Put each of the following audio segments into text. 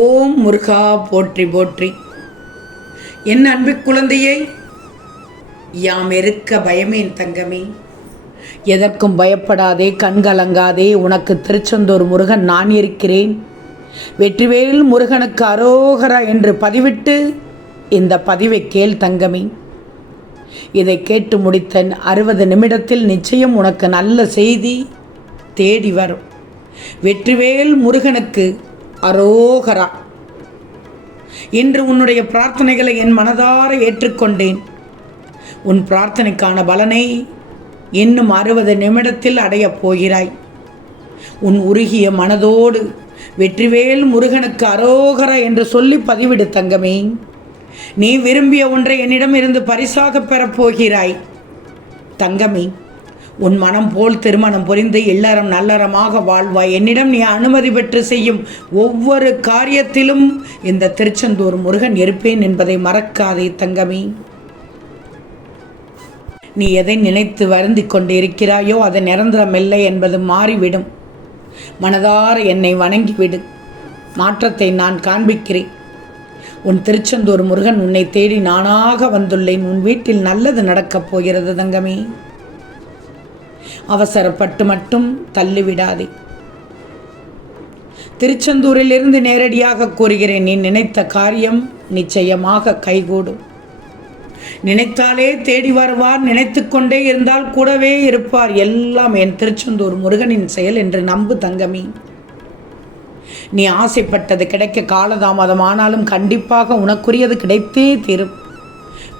ஓம் முருகா போற்றி போற்றி. என் அன்பு குழந்தையை யாம் இருக்க பயமேன் தங்கமே. எதற்கும் பயப்படாதே கண்கலங்காதே உனக்கு திருச்செந்தூர் முருகன் நான் இருக்கிறேன். வெற்றிவேல் முருகனுக்கு அரோகரா என்று பதிவிட்டு இந்த பதிவை கேள் தங்கமே. இதை கேட்டு முடித்த அறுபது நிமிடத்தில் நிச்சயம் உனக்கு நல்ல செய்தி தேடி வரும். வெற்றிவேல் முருகனுக்கு அரோகரா. இன்று உன்னுடைய பிரார்த்தனைகளை என் மனதார ஏற்றுக்கொண்டேன். உன் பிரார்த்தனைக்கான பலனை இன்னும் அறுபது நிமிடத்தில் அடையப் போகிறாய். உன் உருகிய மனதோடு வெற்றிவேல் முருகனுக்கு அரோகரா என்று சொல்லி பதிவிடு தங்கமே. நீ விரும்பிய ஒன்றை என்னிடம் இருந்து பரிசாக பெறப்போகிறாய் தங்கமே உன் மனம் போல் திருமணம் புரிந்து இல்லறம் நல்லறமாக வாழ்வாய். என்னிடம் நீ அனுமதி பெற்று செய்யும் ஒவ்வொரு காரியத்திலும் இந்த திருச்செந்தூர் முருகன் இருப்பேன் என்பதை மறக்காதே தங்கமே. நீ எதை நினைத்து வருந்தி கொண்டு இருக்கிறாயோ அது நிரந்தரமில்லை என்பது மாறிவிடும். மனதார என்னை வணங்கிவிடு. மாற்றத்தை நான் காண்பிக்கிறேன். உன் திருச்செந்தூர் முருகன் உன்னை தேடி நானாக வந்துள்ளேன். உன் வீட்டில் நல்லது நடக்கப் போகிறது தங்கமே. அவசரப்பட்டு மட்டும் தள்ளிவிடாதே. திருச்செந்தூரிலிருந்து நேரடியாக கூறுகிறேன் நீ நினைத்த காரியம் நிச்சயமாக கைகூடும். நினைத்தாலே தேடி வருவார் நினைத்து கொண்டே இருந்தால் கூடவே இருப்பார். எல்லாம் என் திருச்செந்தூர் முருகனின் செயல் என்று நம்பு தங்கமி. நீ ஆசைப்பட்டது கிடைக்க காலதாமதம் ஆனாலும் கண்டிப்பாக உனக்குரியது கிடைத்தே தீரும்.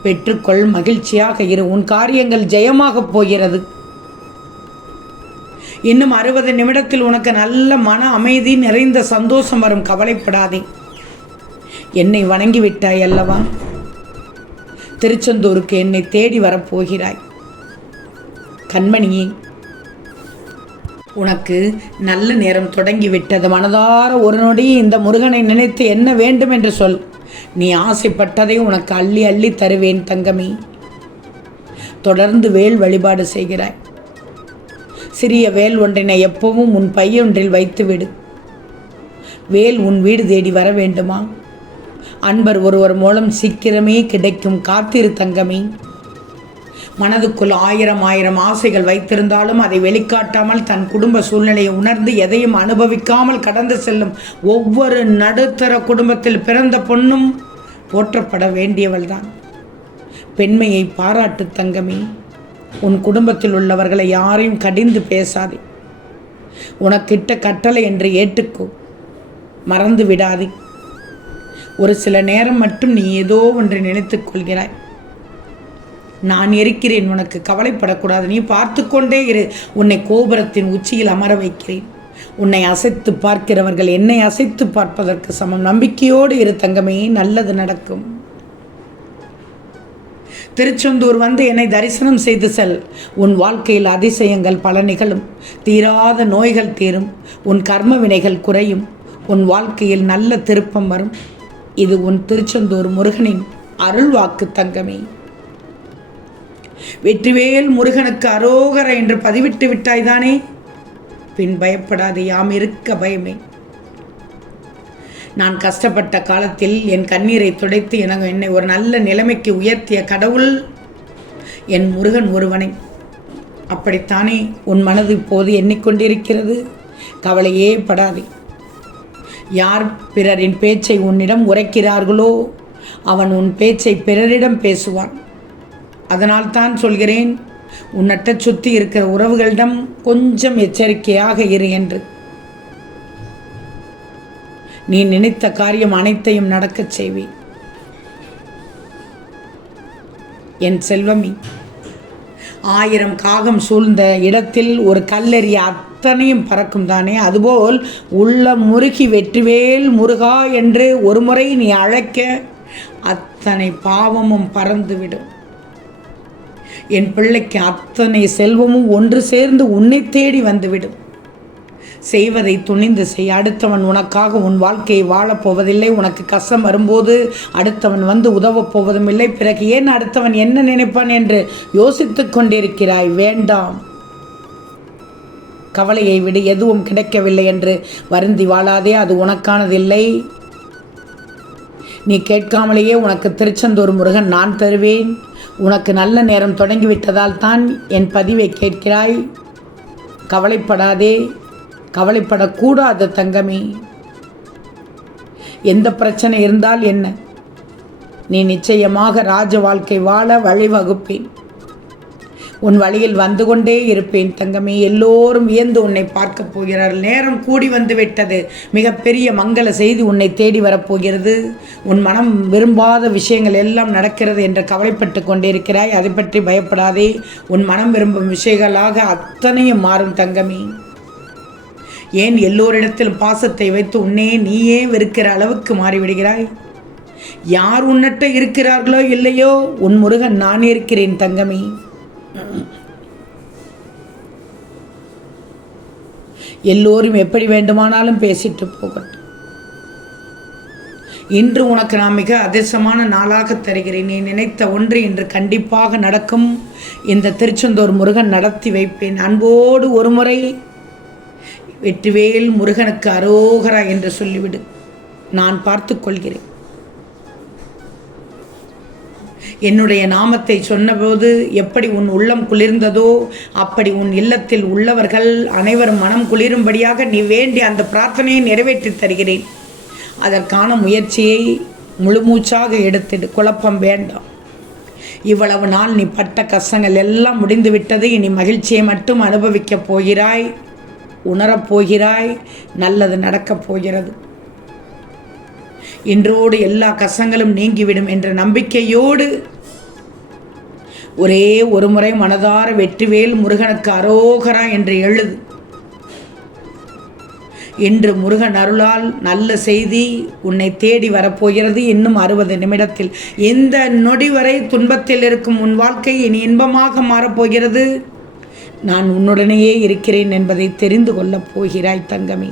பெற்றுக்கொள் மகிழ்ச்சியாக இரு. உன் காரியங்கள் ஜெயமாகப் போகிறது. இன்னும் அறுபது நிமிடத்தில் உனக்கு நல்ல மன அமைதி நிறைந்த சந்தோஷம் வரும். கவலைப்படாதே. என்னை வணங்கி விட்டாய் அல்லவா? திருச்செந்தூருக்கு என்னை தேடி வரப்போகிறாய். கண்மணியே உனக்கு நல்ல நேரம் தொடங்கி விட்டது மனதார ஒரு நொடி இந்த முருகனை நினைத்து என்ன வேண்டும் என்று சொல். நீ ஆசைப்பட்டதை உனக்கு அள்ளி அள்ளி தருவேன் தங்கமே. தொடர்ந்து வேல் வழிபாடு செய்கிறாய். சிறிய வேல் ஒன்றினை எப்பவும் உன் பையொன்றில் வைத்துவிடு. வேல் உன் வீடு தேடி வர வேண்டுமா? அன்பர் ஒருவர் மூலம் சீக்கிரமே கிடைக்கும் காத்திரு தங்கமே. மனதுக்குள் ஆயிரம் ஆயிரம் ஆசைகள் வைத்திருந்தாலும் அதை வெளிக்காட்டாமல் தன் குடும்ப சூழ்நிலையை உணர்ந்து எதையும் அனுபவிக்காமல் கடந்து செல்லும் ஒவ்வொரு நடுத்தர குடும்பத்தில் பிறந்த பொண்ணும் போற்றப்பட வேண்டியவள்தான். பெண்மையை பாராட்டு தங்கமே. உன் குடும்பத்தில் உள்ளவர்களை யாரையும் கடிந்து பேசாதே. உனக்கிட்ட கட்டளை என்று ஏற்றுக்கோ. மறந்து விடாதே. ஒரு சில நேரம் மட்டும் நீ ஏதோ ஒன்று நினைத்துக் கொள்கிறாய். நான் இருக்கிறேன் உனக்கு கவலைப்படக்கூடாது. நீ பார்த்து கொண்டே இரு. உன்னை கோபுரத்தின் உச்சியில் அமர வைக்கிறேன். உன்னை அசைத்து பார்க்கிறவர்கள் என்னை அசைத்து பார்ப்பதற்கு சமம். நம்பிக்கையோடு இரு தங்கமே நல்லது நடக்கும். திருச்செந்தூர் வந்து என்னை தரிசனம் செய்து செல். உன் வாழ்க்கையில் அதிசயங்கள் பல நிகழும். தீராத நோய்கள் தீரும். உன் கர்ம வினைகள் குறையும். உன் வாழ்க்கையில் நல்ல திருப்பம் வரும். இது உன் திருச்செந்தூர் முருகனின் அருள்வாக்கு தங்கமே. வெற்றிவேல் முருகனுக்கு அரோகர என்று பதிவிட்டு விட்டாய்தானே பின் பயப்படாது யாம் இருக்க பயமே. நான் கஷ்டப்பட்ட காலத்தில் என் கண்ணீரை துடைத்து எனக்கு என்னை ஒரு நல்ல நிலைமைக்கு உயர்த்திய கடவுள் என் முருகன் ஒருவனை. அப்படித்தானே உன் மனது இப்போது எண்ணிக்கொண்டிருக்கிறது? கவலையே படாதே. யார் பிறரின் பேச்சை உன்னிடம் உரைக்கிறார்களோ அவன் உன் பேச்சை பிறரிடம் பேசுவான். அதனால் தான் சொல்கிறேன் உன்னட்ட சுற்றி இருக்கிற உறவுகளிடம் கொஞ்சம் எச்சரிக்கையாக இரு என்று. நீ நினைத்த காரியம் அனைத்தையும் நடக்கச் செய்வேன். என் செல்வமி ஆயிரம் காகம் சூழ்ந்த இடத்தில் ஒரு கல்லெறிய அத்தனையும் பறக்கும் தானே? அதுபோல் உள்ள முருகி வெற்றிவேல் முருகா என்று ஒரு முறை நீ அழைக்க அத்தனை பாவமும் பறந்துவிடும். என் பிள்ளைக்கு அத்தனை செல்வமும் ஒன்று சேர்ந்து உன்னை தேடி வந்துவிடும். செய்வதை துணிந்து செய். அடுத்தவன் உனக்காக உன் வாழ்க்கையை வாழப் போவதில்லை. உனக்கு கஷ்டம் வரும்போது அடுத்தவன் வந்து உதவப் போவதும் இல்லை. பிறகு ஏன் அடுத்தவன் என்ன நினைப்பான் என்று யோசித்துக் கொண்டிருக்கிறாய்? வேண்டாம். கவலையை விடு. எதுவும் கிடைக்கவில்லை என்று வருந்தி வாழாதே. அது உனக்கானதில்லை. நீ கேட்காமலேயே உனக்கு திருச்செந்தூர் முருகன் நான் தருவேன். உனக்கு நல்ல நேரம் தொடங்கிவிட்டதால் தான் என் பதிவை கேட்கிறாய். கவலைப்படாதே. கவலைப்படக்கூடாது தங்கமே. எந்த பிரச்சனை இருந்தால் என்ன? நீ நிச்சயமாக ராஜ வாழ்க்கை வாழ வழிவகுப்பேன். உன் வழியில் வந்து கொண்டே இருப்பேன் தங்கமே. எல்லோரும் வியந்து உன்னை பார்க்கப் போகிறார்கள். நேரம் கூடி வந்து விட்டது. மிகப்பெரிய மங்கள செய்தி உன்னை தேடி வரப்போகிறது உன் மனம் விரும்பாத விஷயங்கள் எல்லாம் நடக்கிறது என்று கவலைப்பட்டு கொண்டிருக்கிறாய். அதை பற்றி பயப்படாதே. உன் மனம் விரும்பும் விஷயங்களாக அத்தனையும் மாறும் தங்கமே. ஏன் எல்லோரிடத்திலும் பாசத்தை வைத்து உன்னே நீயே வெறுக்கிற அளவுக்கு மாறிவிடுகிறாய்? யார் உன்னட்ட இருக்கிறார்களோ இல்லையோ உன் முருகன் நான் இருக்கிறேன் தங்கமே. எல்லோரும் எப்படி வேண்டுமானாலும் பேசிட்டு போகட்டும். இன்று உனக்கு நான் மிக அதிர்ஷ்டமான நாளாக தருகிறேன். நீ நினைத்த ஒன்று இன்று கண்டிப்பாக நடக்கும். இந்த திருச்செந்தூர் முருகன் நடத்தி வைப்பேன். அன்போடு ஒருமுறை வெற்றிவேல் முருகனுக்கு அரோகரா என்று சொல்லிவிடு. நான் பார்த்து கொள்கிறேன் என்னுடைய நாமத்தை சொன்னபோது எப்படி உன் உள்ளம் குளிர்ந்ததோ அப்படி உன் இல்லத்தில் உள்ளவர்கள் அனைவரும் மனம் குளிரும்படியாக நீ வேண்டி அந்த பிரார்த்தனையை நிறைவேற்றி தருகிறேன். அதற்கான முயற்சியை முழுமூச்சாக எடுத்துடு. குழப்பம் வேண்டாம். இவ்வளவு நாள் நீ பட்ட கஷ்டங்கள் எல்லாம் முடிந்துவிட்டது. இனி மகிழ்ச்சியை மட்டும் அனுபவிக்கப் போகிறாய். உணரப் போகிறாய் நல்லது நடக்கப் போகிறது. இன்றோடு எல்லா கஷ்டங்களும் நீங்கிவிடும் என்ற நம்பிக்கையோடு ஒரே ஒரு முறை மனதார வெற்றிவேல் முருகனுக்கு அரோகரா என்று எழுது. இன்று முருகன் அருளால் நல்ல செய்தி உன்னை தேடி வரப்போகிறது இன்னும் அறுபது நிமிடத்தில். எந்த நொடி வரை துன்பத்தில் இருக்கும் உன் வாழ்க்கை இனி இன்பமாக மாறப்போகிறது நான் உன்னுடனேயே இருக்கிறேன் என்பதை தெரிந்து கொள்ளப் போகிறாய் தங்கமே.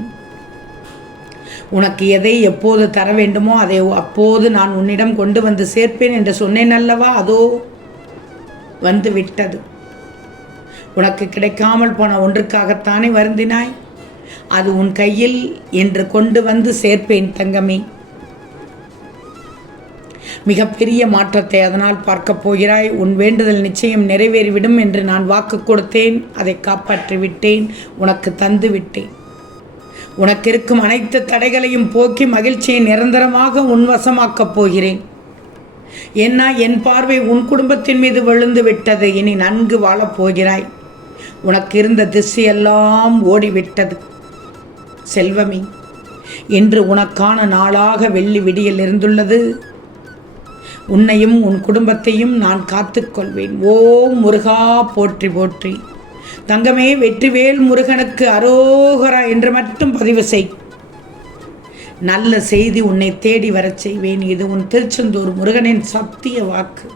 உனக்கு எதை எப்போது தர வேண்டுமோ அதை அப்போது நான் உன்னிடம் கொண்டு வந்து சேர்ப்பேன் என்று சொன்னேன் அல்லவா? அதோ வந்து விட்டது உனக்கு கிடைக்காமல் போன ஒன்றுக்காகத்தானே வருந்தினாய்? அது உன் கையில் என்று கொண்டு வந்து சேர்ப்பேன் தங்கமே. மிகப்பெரிய மாற்றத்தை அதனால் பார்க்கப் போகிறாய். உன் வேண்டுதல் நிச்சயம் நிறைவேறிவிடும் என்று நான் வாக்கு கொடுத்தேன். அதை காப்பாற்றி விட்டேன் உனக்கு தந்து விட்டேன் உனக்கு இருக்கும் அனைத்து தடைகளையும் போக்கி மகிழ்ச்சியை நிரந்தரமாக உன் வசமாக்கப் போகிறேன். என்ன என் பார்வை உன் குடும்பத்தின் மீது விழுந்து விட்டது. இனி நன்கு வாழப் போகிறாய். உனக்கு இருந்த திசையெல்லாம் ஓடிவிட்டது. செல்வமி இன்று உனக்கான நாளாக வெள்ளி விடியல் இருந்துள்ளது. உன்னையும் உன் குடும்பத்தையும் நான் காத்துக்கொள்வேன் ஓ முருகா போற்றி போற்றி. தங்கமே வெற்றிவேல் முருகனுக்கு அரோகரா என்று மட்டும் பதிவு செய். நல்ல செய்தி உன்னை தேடி வரச் செய்வேன். இது உன் திருச்செந்தூர் முருகனின் சத்திய வாக்கு.